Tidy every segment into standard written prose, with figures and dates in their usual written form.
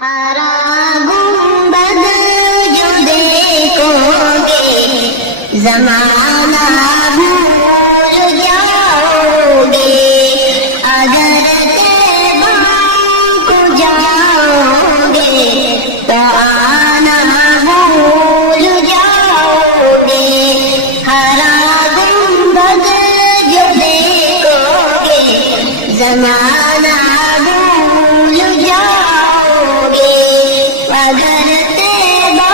ہرا گنبد جو دیکھو گے زمانہ بھول جاؤ گے، اگر طیبہ کو جاؤ گے تو آنا بھول جاؤ گے۔ ہرا گنبد جو دیکھو گے زمانہ بھول جاؤ گے، اگر طیبہ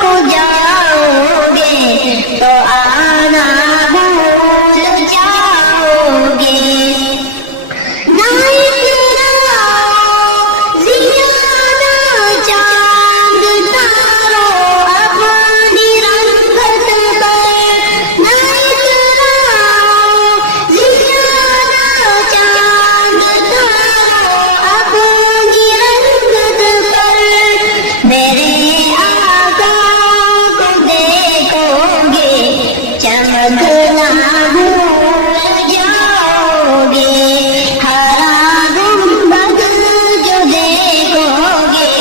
کو جاؤ گے تو آنا بھول جاؤ گے۔ نہ اتنا زیادہ چاند تارو اپنی رنگت پر، نہ اتنا زیادہ چاند تارو اپنی رنگت پر، میرے آقا کو دیکھو گے چمکنا بھول جاؤ گے۔ ہرا گنبد جو دیکھو گے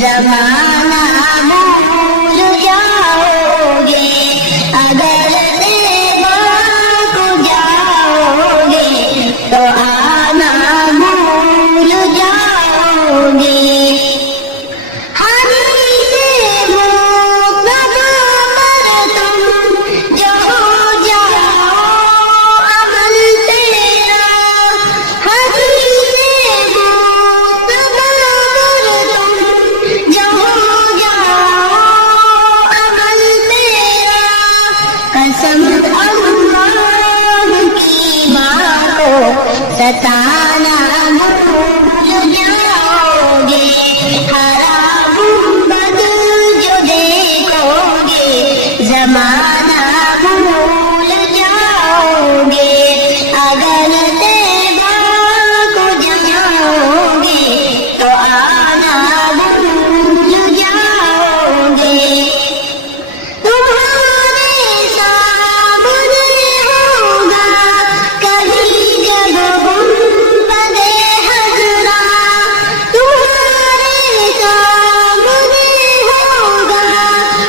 زمانہ بھول جاؤ گے، اگر طیبہ کو جاؤ گے تو آنا بھول جاؤ گے۔ حدیث مصطفیٰ پر تم جو ہو جاؤ عمل تیرا، حدیث مصطفیٰ پر تم جو ہو جاؤ عمل تیرا، قسم اللہ کی ماں کو ستانا بھول جاؤ گے۔ ہرا گنبد جو دیکھو گے زمانہ بھول جاؤ گے، اگر طیبہ کو جاؤ گے تو آنا بھول جاؤ گے۔ تمہارے سامنے ہوگا کبھی جب گنبد خضرا، تمہارے سامنے ہوگا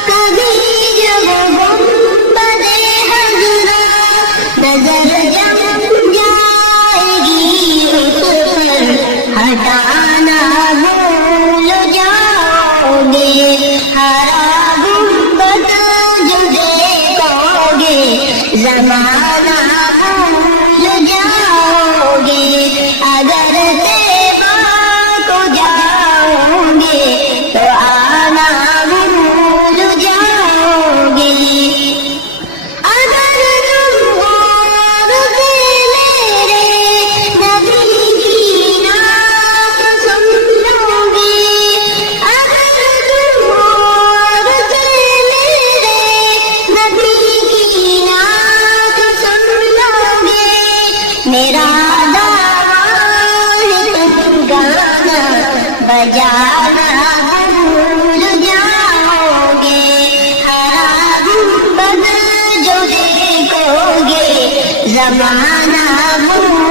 کبھی جب گنبد خضرا، نظر جم جائے گی اس پر ہٹانا بھول جاؤ گے۔ ہرا گنبد جو دیکھو گے زمانہ بھول جاؤ گے، اگر طیبہ کو جاؤ گے تو آنا بھول جاؤ گے۔ اگر تم غور سے میرے نبی کی نعت سن لو گے، اگر تم غور سے میرے نبی کی نعت سن لو گے، میرا دعویٰ ہے تم گانا بجانا بھول جاؤ گے۔ ہرا گنبد جو دیکھو گے زمانہ بھول